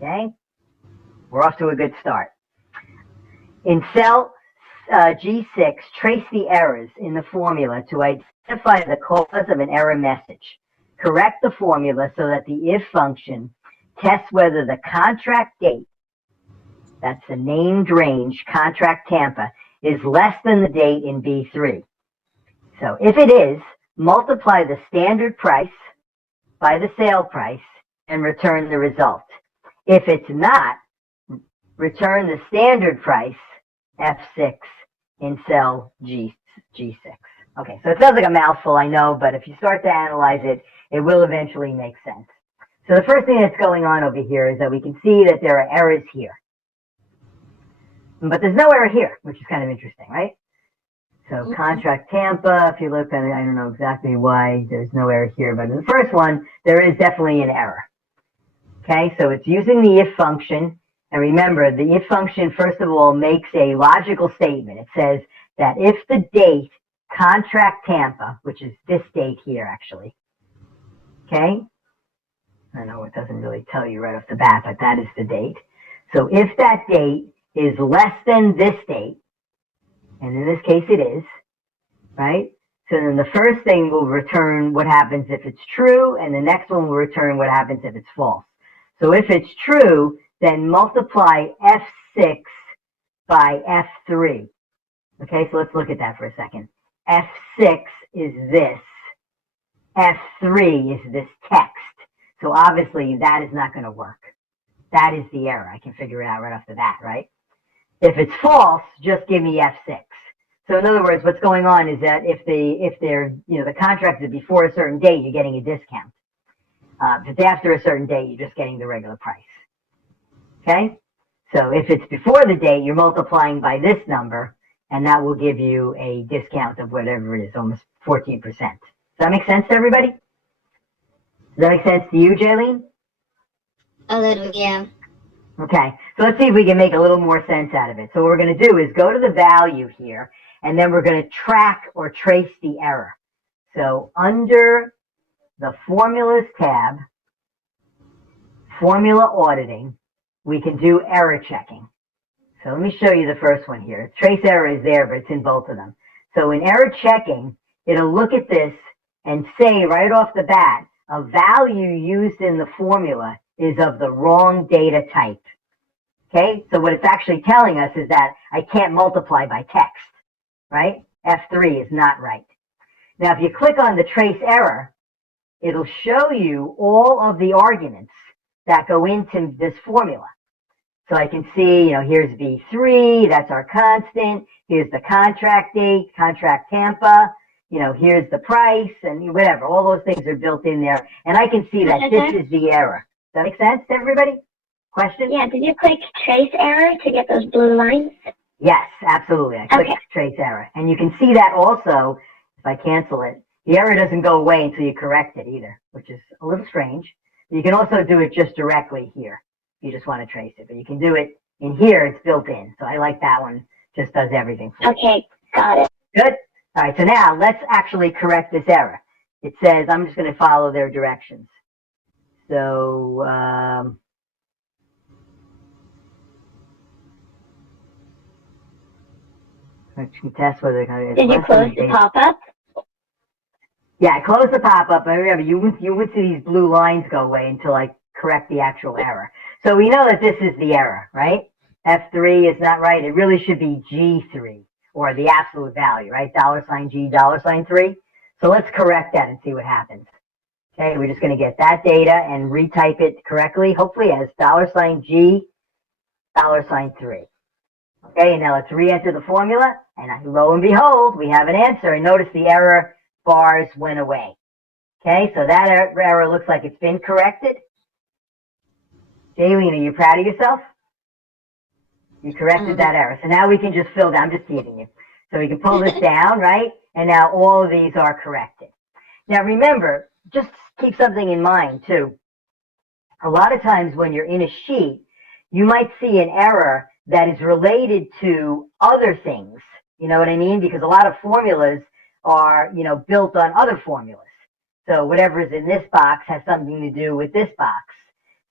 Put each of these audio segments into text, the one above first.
Okay, we're off to a good start. In cell G6, trace the errors in the formula to identify the cause of an error message. Correct the formula so that the if function tests whether the contract date, that's the named range, contract Tampa, is less than the date in B3. So if it is, multiply the standard price by the sale price and return the result. If it's not, return the standard price, F6, in cell G6. Okay, so it sounds like a mouthful, I know, but if you start to analyze it, it will eventually make sense. So the first thing that's going on over here is that we can see that there are errors here. But there's no error here, which is kind of interesting, right? So contract Tampa, if you look at it, I don't know exactly why there's no error here, but in the first one, there is definitely an error. Okay, so it's using the if function. And remember, the if function, first of all, makes a logical statement. It says that if the date contract Tampa, which is this date here, actually, okay? I know it doesn't really tell you right off the bat, but that is the date. So if that date is less than this date, and in this case it is, right? So then the first thing will return what happens if it's true, and the next one will return what happens if it's false. So if it's true, then multiply F6 by F3. Okay, so let's look at that for a second. F6 is this. F3 is this text. So obviously that is not going to work. That is the error. I can figure it out right off the bat, right? If it's false, just give me F6. So in other words, what's going on is that if the contract is before a certain date, you're getting a discount. If it's after a certain date, you're just getting the regular price. Okay? So if it's before the date, you're multiplying by this number, and that will give you a discount of whatever it is, almost 14%. Does that make sense to everybody? Does that make sense to you, Jaylene? A little, yeah. Okay, so let's see if we can make a little more sense out of it. So what we're going to do is go to the value here, and then we're going to track or trace the error. So under the Formulas tab, Formula Auditing, we can do error checking. So let me show you the first one here. Trace error is there, but it's in both of them. So in error checking, it'll look at this and say right off the bat, a value used in the formula is of the wrong data type. Okay, so what it's actually telling us is that I can't multiply by text, right? F3 is not right. Now, if you click on the trace error, it'll show you all of the arguments that go into this formula. So I can see, here's V3, that's our constant. Here's the contract date, contract Tampa. Here's the price and whatever. All those things are built in there. And I can see that this is the error. Does that make sense to everybody? Question? Yeah, did you click trace error to get those blue lines? Yes, absolutely. I clicked trace error. And you can see that also, if I cancel it, the error doesn't go away until you correct it either, which is a little strange. You can also do it just directly here. You just want to trace it, but you can do it in here. It's built in. So I like that one. Just does everything for you. Okay, got it. Good. All right. So now let's actually correct this error. It says, I'm just going to follow their directions. So, test whether did you close the pop-up? Yeah, I closed the pop-up. And remember, you would see these blue lines go away until I correct the actual error. So we know that this is the error, right? F3 is not right. It really should be G3, or the absolute value, right? $G, $3. So let's correct that and see what happens. Okay, we're just going to get that data and retype it correctly, hopefully as $G, $3. Okay, and now let's re-enter the formula, and lo and behold, we have an answer. And notice the error bars went away. Okay, so that error looks like it's been corrected. Jaylene, are you proud of yourself? You corrected that error. So now we can just fill down. I'm just teasing you. So we can pull this down, right? And now all of these are corrected. Now remember, just keep something in mind too. A lot of times when you're in a sheet, you might see an error that is related to other things. You know what I mean? Because a lot of formulas are, built on other formulas. So whatever is in this box has something to do with this box.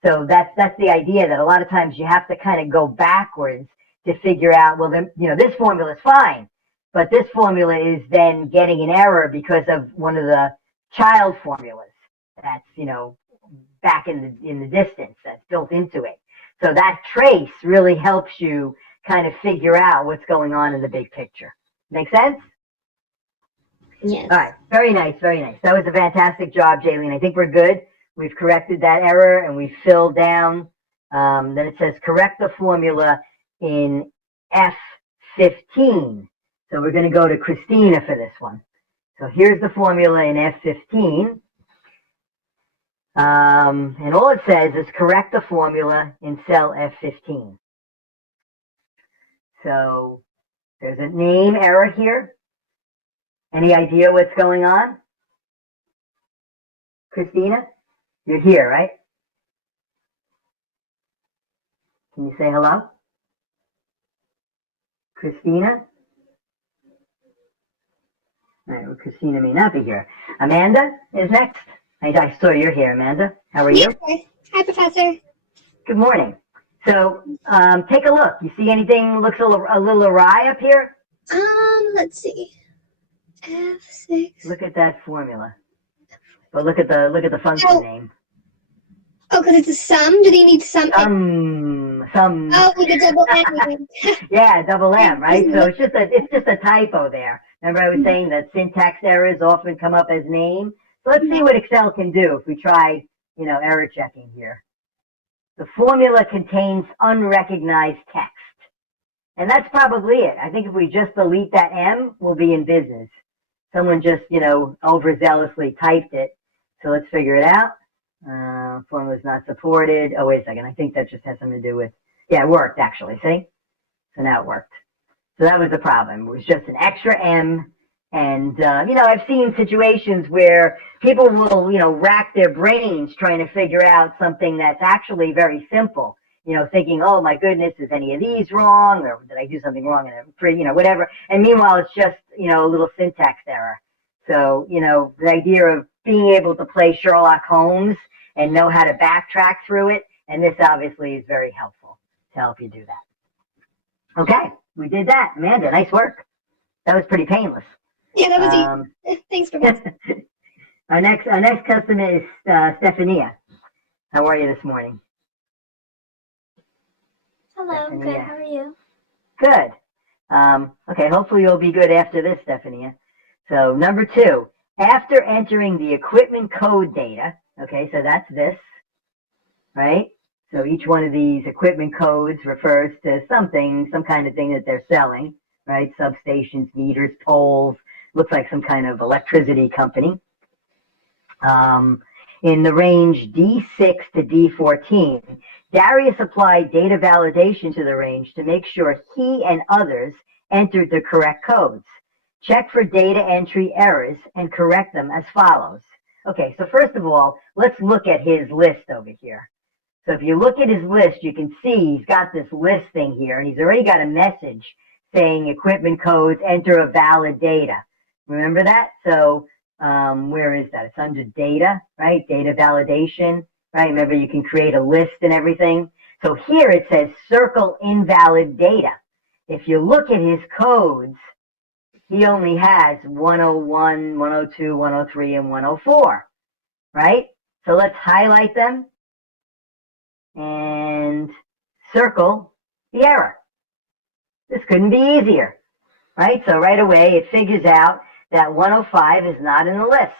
So that's the idea, that a lot of times you have to kind of go backwards to figure out, well, then, this formula is fine, but this formula is then getting an error because of one of the child formulas that's, back in the distance, that's built into it. So that trace really helps you kind of figure out what's going on in the big picture. Make sense? Yes. All right. Very nice. Very nice. That was a fantastic job, Jaylene. I think we're good. We've corrected that error and we filled down. Then it says correct the formula in F15. So we're going to go to Christina for this one. So here's the formula in F15. And all it says is correct the formula in cell F15. So there's a name error here. Any idea what's going on? Christina? You're here, right? Can you say hello? Christina? All right, well, Christina may not be here. Amanda is next. I saw you're here, Amanda. How are you? Hi, Professor. Good morning. So take a look. You see anything looks a little awry up here? Let's see. F6. Look at that formula. But look at the function name. Oh, because it's a sum? Do they need sum? Some. Oh, like a double M. Yeah, double M, right? So it's just a typo there. Remember I was saying that syntax errors often come up as name? So let's see what Excel can do if we try, error checking here. The formula contains unrecognized text. And that's probably it. I think if we just delete that M, we'll be in business. Someone just, overzealously typed it. So let's figure it out. Formula is not supported. Oh, wait a second. I think that just has something to do with, yeah, it worked actually. See? So now it worked. So that was the problem. It was just an extra M. And, I've seen situations where people will, rack their brains trying to figure out something that's actually very simple. Thinking, oh my goodness, is any of these wrong? Or did I do something wrong in a, whatever. And meanwhile, it's just, a little syntax error. So, the idea of being able to play Sherlock Holmes and know how to backtrack through it. And this obviously is very helpful to help you do that. Okay, we did that. Amanda, nice work. That was pretty painless. Yeah, that was easy. Thanks, Professor. Our next customer is Stephania. How are you this morning? Hello, Stephania. good. How are you? Good. Okay, hopefully you'll be good after this, Stephania. So number 2, after entering the equipment code data, okay, so that's this, right? So each one of these equipment codes refers to something, some kind of thing that they're selling, right? Substations, meters, poles, looks like some kind of electricity company. In the range D6 to D14, Darius applied data validation to the range to make sure he and others entered the correct codes. Check for data entry errors and correct them as follows. Okay, so first of all, let's look at his list over here. So if you look at his list, you can see he's got this list thing here, and he's already got a message saying equipment codes, enter a valid data. Remember that? So where is that? It's under data, right? Data validation, right? Remember, you can create a list and everything. So here it says circle invalid data. If you look at his codes, he only has 101, 102, 103, and 104, right? So let's highlight them and circle the error. This couldn't be easier, right? So right away it figures out that 105 is not in the list.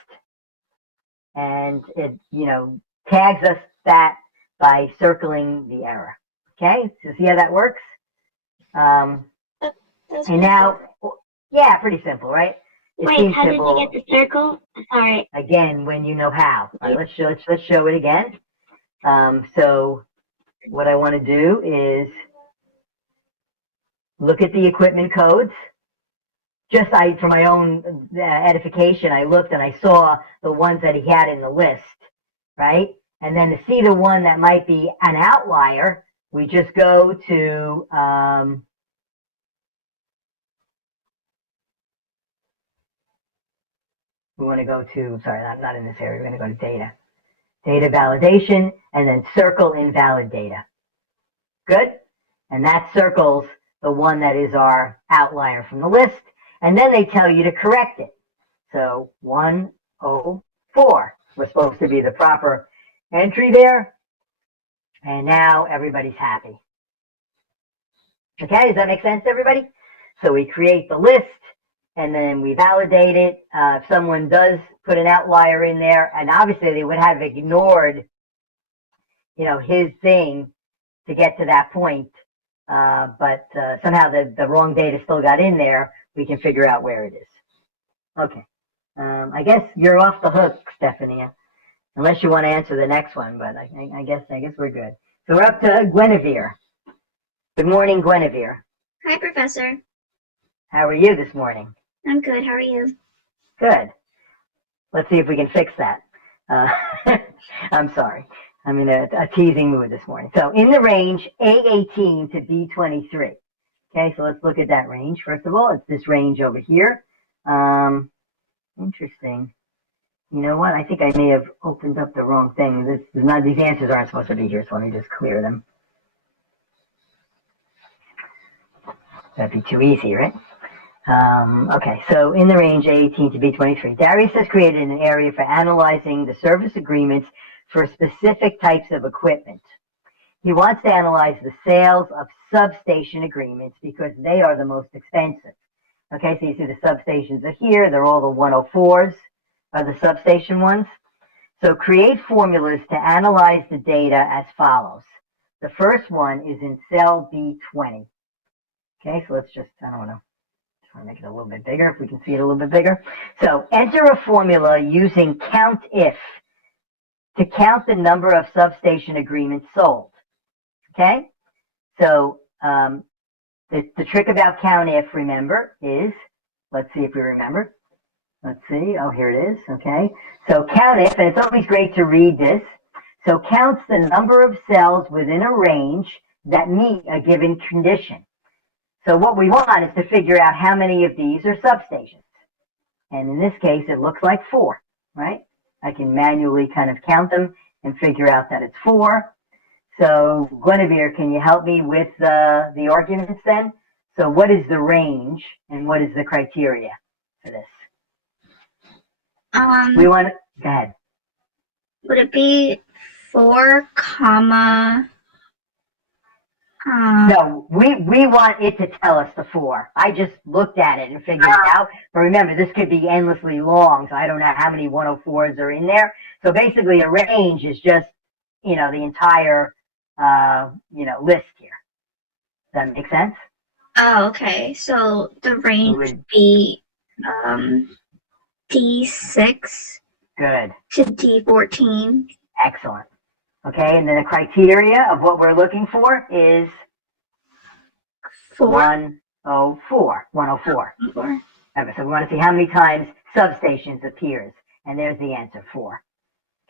And it, tags us that by circling the error. Okay, so see how that works? And now, yeah, pretty simple, right? Wait, how did you get the circle? Sorry. Again, when you know how. All right, let's show it again. So what I want to do is look at the equipment codes. Just for my own edification, I looked and I saw the ones that he had in the list, right? And then to see the one that might be an outlier, we just go to we want to go to, sorry, not in this area, we're going to go to data. data validation, and then circle invalid data. Good? And that circles the one that is our outlier from the list, and then they tell you to correct it. So 104 was supposed to be the proper entry there, and now everybody's happy. Okay, does that make sense to everybody? So we create the list, and then we validate it. If someone does put an outlier in there, and obviously they would have ignored, his thing to get to that point, but somehow the wrong data still got in there, we can figure out where it is. Okay. I guess you're off the hook, Stephanie, unless you want to answer the next one, but I guess we're good. So we're up to Guinevere. Good morning, Guinevere. Hi, Professor. How are you this morning? I'm good. How are you? Good. Let's see if we can fix that. I'm sorry. I'm in a teasing mood this morning. So in the range A18 to B23. Okay, so let's look at that range. First of all, it's this range over here. Interesting. You know what? I think I may have opened up the wrong thing. These answers aren't supposed to be here, so let me just clear them. That'd be too easy, right? Okay, so in the range A18 to B23, Darius has created an area for analyzing the service agreements for specific types of equipment. He wants to analyze the sales of substation agreements because they are the most expensive. Okay, so you see the substations are here. They're all the 104s are the substation ones. So create formulas to analyze the data as follows. The first one is in cell B20. Okay, so let's just, I don't know, just want to make it a little bit bigger if we can see it a little bit bigger. So enter a formula using COUNTIF to count the number of substation agreements sold. Okay, so the trick about COUNTIF, remember, is, let's see if we remember. Let's see, oh, here it is, okay. So COUNTIF, and it's always great to read this, so counts the number of cells within a range that meet a given condition. So what we want is to figure out how many of these are substations. And in this case, it looks like 4, right? I can manually kind of count them and figure out that it's 4. So Guinevere, can you help me with the arguments then? So what is the range and what is the criteria for this? We want to, go ahead. Would it be 4, comma? No, we want it to tell us the 4. I just looked at it and figured it out. But remember, this could be endlessly long, so I don't know how many 104s are in there. So basically, a range is just, the entire, list here. Does that make sense? Oh, okay. So the range would be D6 Good. to D14. Excellent. Okay, and then the criteria of what we're looking for is 104. 104. Okay, so we want to see how many times substations appears, and there's the answer, 4.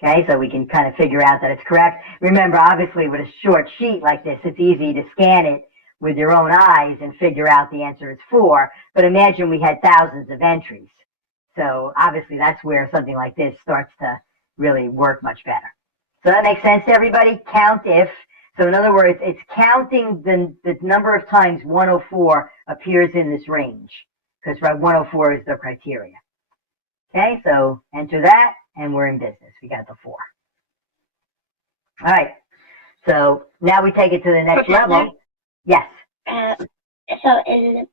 Okay, so we can kind of figure out that it's correct. Remember, obviously, with a short sheet like this, it's easy to scan it with your own eyes and figure out the answer is 4. But imagine we had thousands of entries. So obviously, that's where something like this starts to really work much better. So that makes sense to everybody? COUNTIF. So in other words, it's counting the number of times 104 appears in this range, because 104 is the criteria. Okay, so enter that, and we're in business. We got the 4. All right, so now we take it to the next level. Yes. So in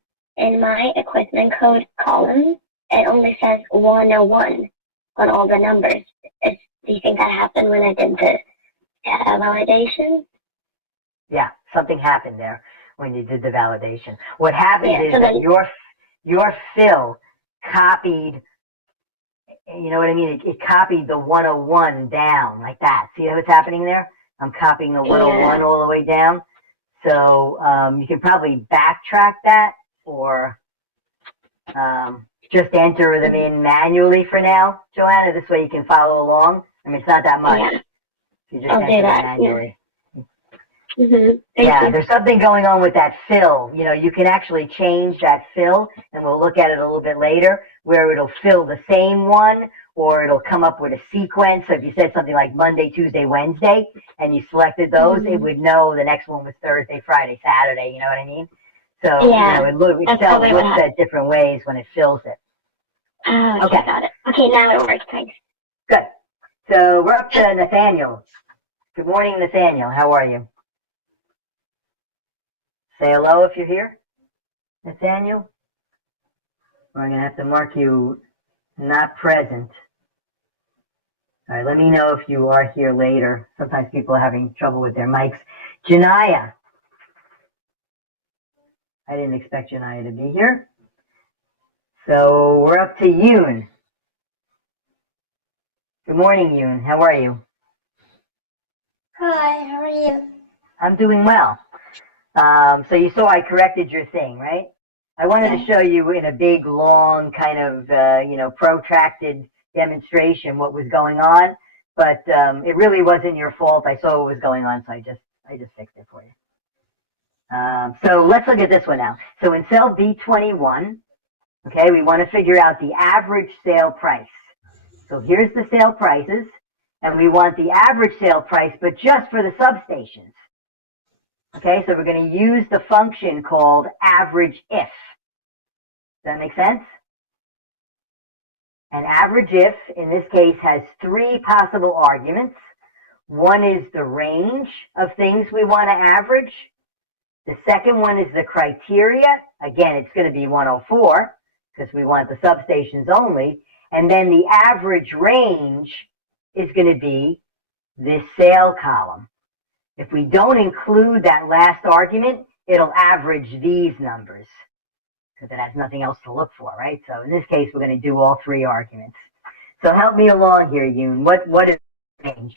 my equipment code column, it only says 101 on all the numbers. Do you think that happened when I did the data validation? Yeah, something happened there when you did the validation. What happened is that your fill copied, you know what I mean? It copied the 101 down like that. See what's happening there? I'm copying the 101 all the way down. So you can probably backtrack that or just enter them in manually for now, Joanna. This way you can follow along. I mean, it's not that much. Yeah. You just enter them manually. Yeah, there's something going on with that fill. You can actually change that fill, and we'll look at it a little bit later, where it'll fill the same one, or it'll come up with a sequence. So if you said something like Monday, Tuesday, Wednesday, and you selected those, it would know the next one was Thursday, Friday, Saturday, you know what I mean? So, Yeah, that's Excel probably what looks at different ways when it fills it. Oh, Okay. okay, got it. Okay, now it works, thanks. Good. So we're up to Nathaniel. Good morning, Nathaniel. How are you? Say hello if you're here, Nathaniel. I'm going to have to mark you not present. All right, let me know if you are here later. Sometimes people are having trouble with their mics. Janaya. I didn't expect Janaya to be here. So we're up to Yoon. Good morning, Yoon. How are you? Hi, how are you? I'm doing well. So you saw I corrected your thing, right? I wanted to show you in a big, long, kind of, protracted demonstration what was going on, but it really wasn't your fault. I saw what was going on, so I just fixed it for you. So let's look at this one now. So in cell B21, okay, we want to figure out the average sale price. So here's the sale prices, and we want the average sale price, but just for the substations. Okay, so we're going to use the function called average if. Does that make sense? An average if, in this case, has three possible arguments. One is the range of things we want to average. The second one is the criteria. Again, it's going to be 104 because we want the substations only. And then the average range is going to be this sale column. If we don't include that last argument, it'll average these numbers because it has nothing else to look for, right? So in this case, we're going to do all three arguments. So help me along here, Yoon. What is the range?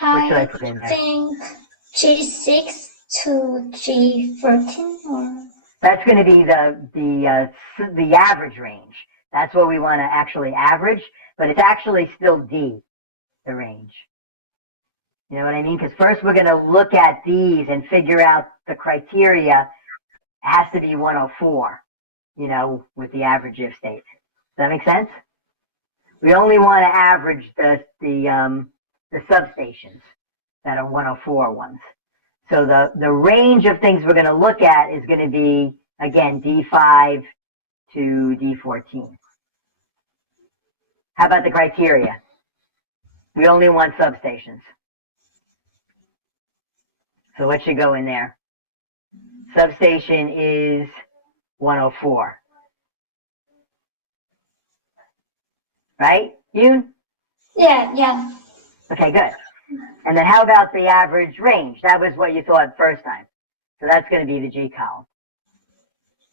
What should I put in there? I think G6 to G14 or? That's going to be the average range. That's what we want to actually average, but it's actually still D, the range. You know what I mean? Because first we're going to look at these and figure out the criteria. It has to be 104, with the average if statement. Does that make sense? We only want to average the substations that are 104 ones. So the range of things we're going to look at is going to be, again, D5 to D14. How about the criteria? We only want substations. So what should go in there? Substation is 104. Right, Yoon? Yeah. Okay, good. And then how about the average range? That was what you thought first time. So that's going to be the G column.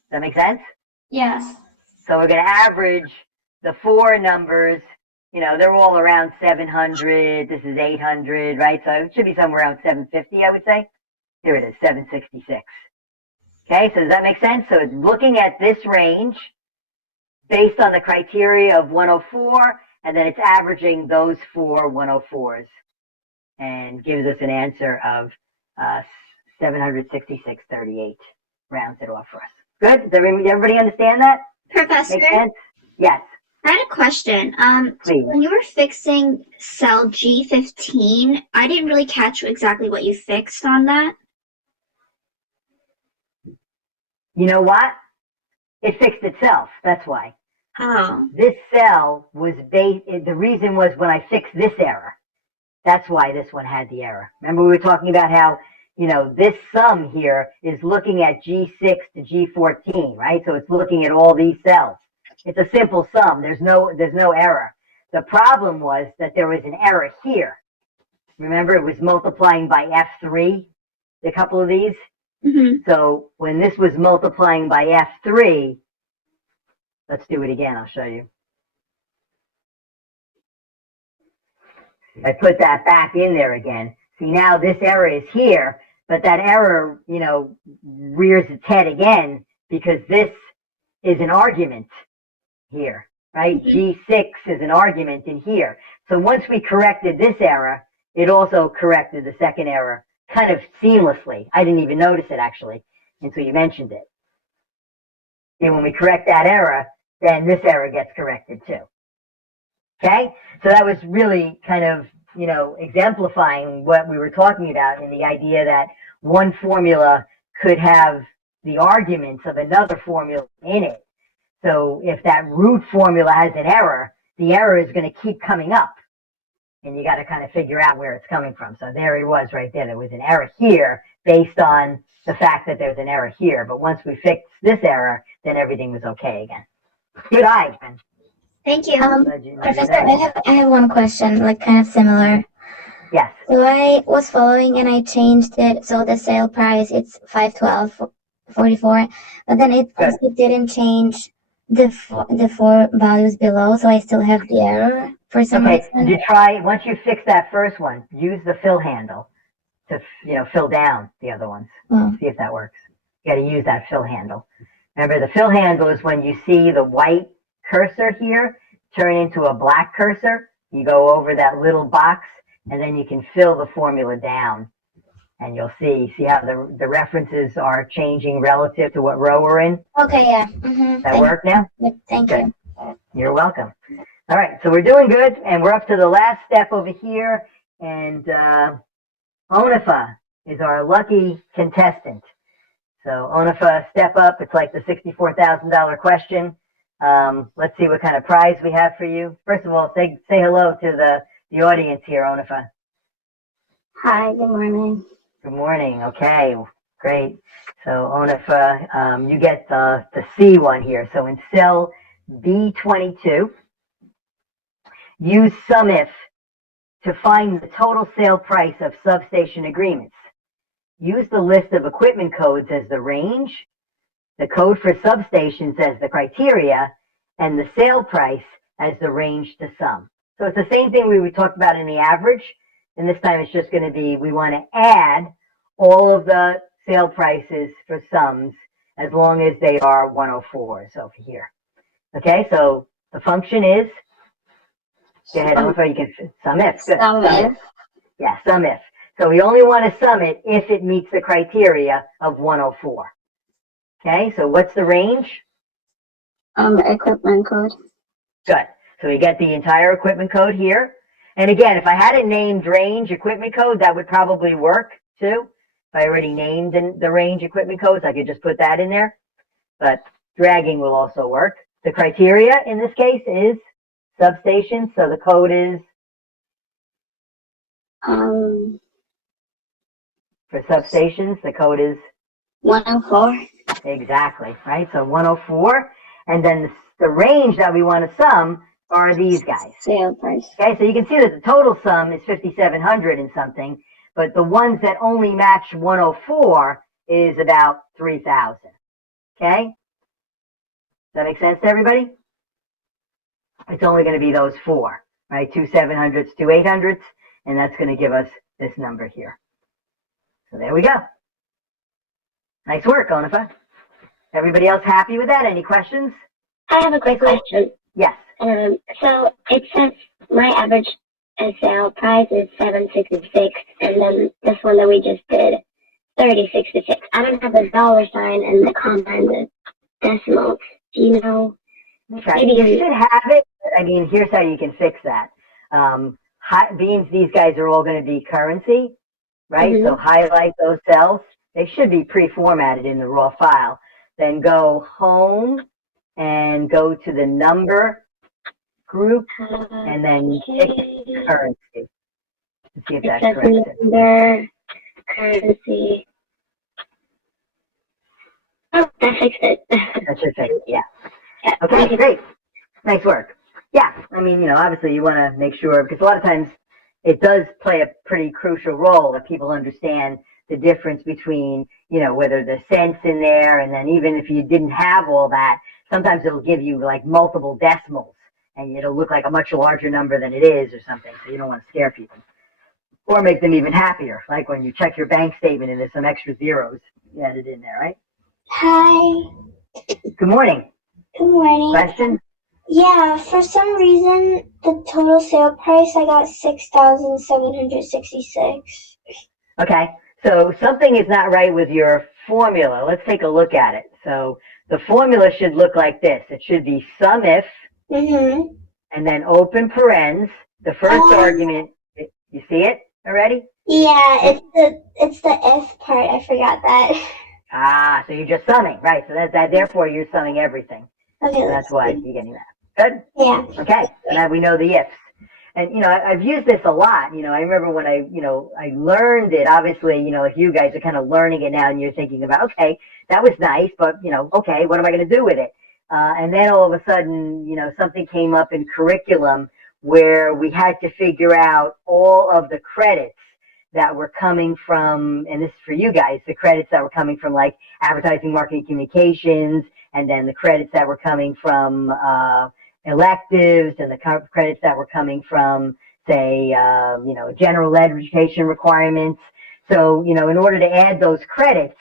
Does that make sense? Yes. So we're going to average the four numbers. They're all around 700. This is 800, right? So it should be somewhere around 750, I would say. Here it is, 766. Okay, so does that make sense? So it's looking at this range based on the criteria of 104, and then it's averaging those four 104s and gives us an answer of 766.38. Rounds it off for us. Good? Does everybody understand that? Professor, Make sense? Yes. I had a question. Please. When you were fixing cell G15, I didn't really catch exactly what you fixed on that. You know what? It fixed itself. That's why. Oh. This cell was the reason was when I fixed this error. That's why this one had the error. Remember we were talking about how, this sum here is looking at G6 to G14, right? So it's looking at all these cells. It's a simple sum. There's no error. The problem was that there was an error here. Remember, it was multiplying by F3, a couple of these. Mm-hmm. So when this was multiplying by F3, let's do it again. I'll show you. I put that back in there again. See, now this error is here, but that error, rears its head again because this is an argument here, right? G6 is an argument in here. So once we corrected this error, it also corrected the second error kind of seamlessly. I didn't even notice it actually. until you mentioned it. And when we correct that error, then this error gets corrected too. Okay? So that was really kind of, exemplifying what we were talking about in the idea that one formula could have the arguments of another formula in it. So if that root formula has an error, the error is going to keep coming up. And you got to kind of figure out where it's coming from. So there it was right there. There was an error here based on the fact that there's an error here. But once we fixed this error, then everything was okay again. Good eye, Ben. Thank you. Professor, I have one question, like kind of similar. Yes. So I was following and I changed it. So the sale price, it's 512.44, but then it also didn't change the four values below. So I still have the error for some reason. Did you try, once you fix that first one, use the fill handle to, fill down the other ones. Oh. See if that works. You got to use that fill handle. Remember, the fill handle is when you see the white cursor here turn into a black cursor. You go over that little box, and then you can fill the formula down. And you'll see how the references are changing relative to what row we're in. Okay, yeah. Mm-hmm. That work now? Thank Good. you. You're welcome. All right, so we're doing good, and we're up to the last step over here, and Onifa is our lucky contestant. So Onifa, step up. It's like the $64,000 question. Let's see what kind of prize we have for you. First of all, say hello to the audience here, Onifa. Hi, good morning. Good morning. Okay, great. So Onifa, you get the C one here. So in cell B22, use SUMIF to find the total sale price of substation agreements. Use the list of equipment codes as the range, the code for substations as the criteria, and the sale price as the range to sum. So it's the same thing we talked about in the average, and this time it's just going to be, we want to add all of the sale prices for sums as long as they are 104, so over here. Okay, so the function is, go ahead, Onifa, you can sum if. Good. SUMIF. Yeah, sum if. So we only want to sum it if it meets the criteria of 104. Okay, so what's the range? Equipment code. Good. So we get the entire equipment code here. And again, if I had it named range equipment code, that would probably work too. If I already named the range equipment codes, I could just put that in there. But dragging will also work. The criteria in this case is substation. So the code is for substations, the code is 104. exactly, right? So 104, and then the range that we want to sum are these guys. Sale price. Okay, so you can see that the total sum is 5,700 and something, but the ones that only match 104 is about 3,000. Okay? Does that make sense to everybody? It's only going to be those four, right? Two 700s, two 800s, and that's going to give us this number here. So there we go. Nice work, Onifa. Everybody else happy with that? Any questions? I have a quick question. Yes. So it says my average sale price is $7.66, and then this one that we just did, $30.66. I don't have the dollar sign and the comma and the decimal. Do you know? Okay. You should have it. I mean, here's how you can fix that. Being these guys are all going to be currency, right? Mm-hmm. So highlight those cells. They should be pre-formatted in the raw file. Then go home and go to the number group and then pick currency to see if that's correct. Number, currency. Oh, that fixed it. That should fix it, yeah. Yeah. Okay, great. Nice work. Yeah, I mean, obviously you want to make sure, because a lot of times it does play a pretty crucial role that people understand the difference between, whether there's cents in there, and then even if you didn't have all that, sometimes it'll give you like multiple decimals, and it'll look like a much larger number than it is or something, so you don't want to scare people. Or make them even happier, like when you check your bank statement and there's some extra zeros you added in there, right? Hi. Good morning. Good morning. Question? Yeah, for some reason, the total sale price, I got 6,766. Okay, so something is not right with your formula, let's take a look at it. So the formula should look like this. It should be sum if, Mm-hmm. and then open parens. The first argument, you see it already? Yeah, it's the if part. I forgot that. Ah, so you're just summing, right? So that therefore you're summing everything. Okay, So that's why you're getting that. Good? Yeah. Okay, so now we know the ifs. And, I've used this a lot. I remember when I learned it, obviously, like you guys are kind of learning it now and you're thinking about, okay, that was nice, but, okay, what am I going to do with it? And then all of a sudden, something came up in curriculum where we had to figure out all of the credits that were coming from, and this is for you guys, the credits that were coming from like advertising, marketing, communications, and then the credits that were coming from electives, and the credits that were coming from, say, general education requirements. So, in order to add those credits,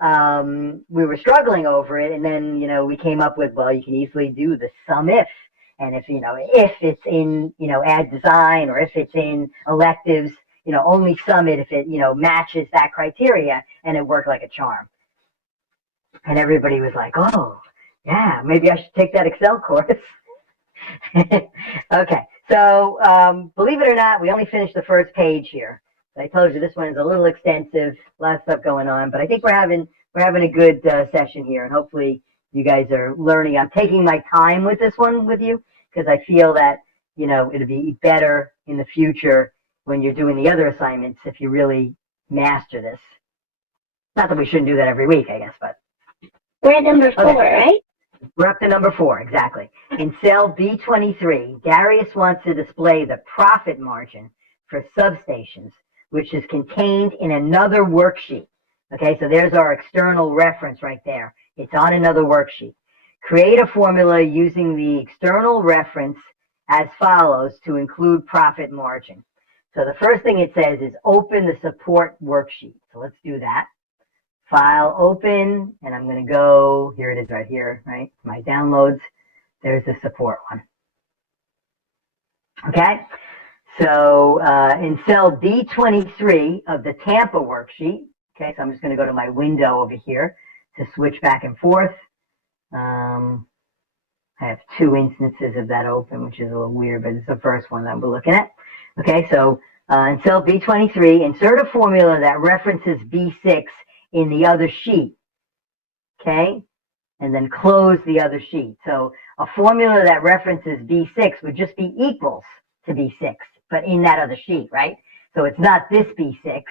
we were struggling over it, and then, we came up with, well, you can easily do the sum if. And if it's in, ad design, or if it's in electives, only sum it if it, matches that criteria, and it worked like a charm. And everybody was like, oh, yeah, maybe I should take that Excel course. Okay, so believe it or not, we only finished the first page here. I told you this one is a little extensive, a lot of stuff going on, but I think we're having a good session here, and hopefully you guys are learning. I'm taking my time with this one with you because I feel that it'll be better in the future when you're doing the other assignments if you really master this. Not that we shouldn't do that every week, I guess, but We're at number 4, okay. right? We're up to number 4, exactly. In cell B23, Darius wants to display the profit margin for substations, which is contained in another worksheet. Okay, so there's our external reference right there. It's on another worksheet. Create a formula using the external reference as follows to include profit margin. So the first thing it says is open the support worksheet. So let's do that. File, open, and I'm going to go, here it is right here, right? My downloads, there's the support one. Okay, so in cell B23 of the Tampa worksheet, okay, so I'm just going to go to my window over here to switch back and forth. I have 2 instances of that open, which is a little weird, but it's the first one that we're looking at. Okay, so in cell B23, insert a formula that references B6 in the other sheet, okay, and then close the other sheet. So a formula that references B6 would just be equals to B6, but in that other sheet, right? So it's not this B6.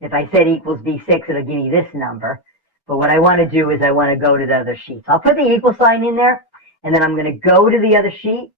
If I said equals B6, it'll give me this number. But what I want to do is I want to go to the other sheet. So I'll put the equal sign in there, and then I'm going to go to the other sheet,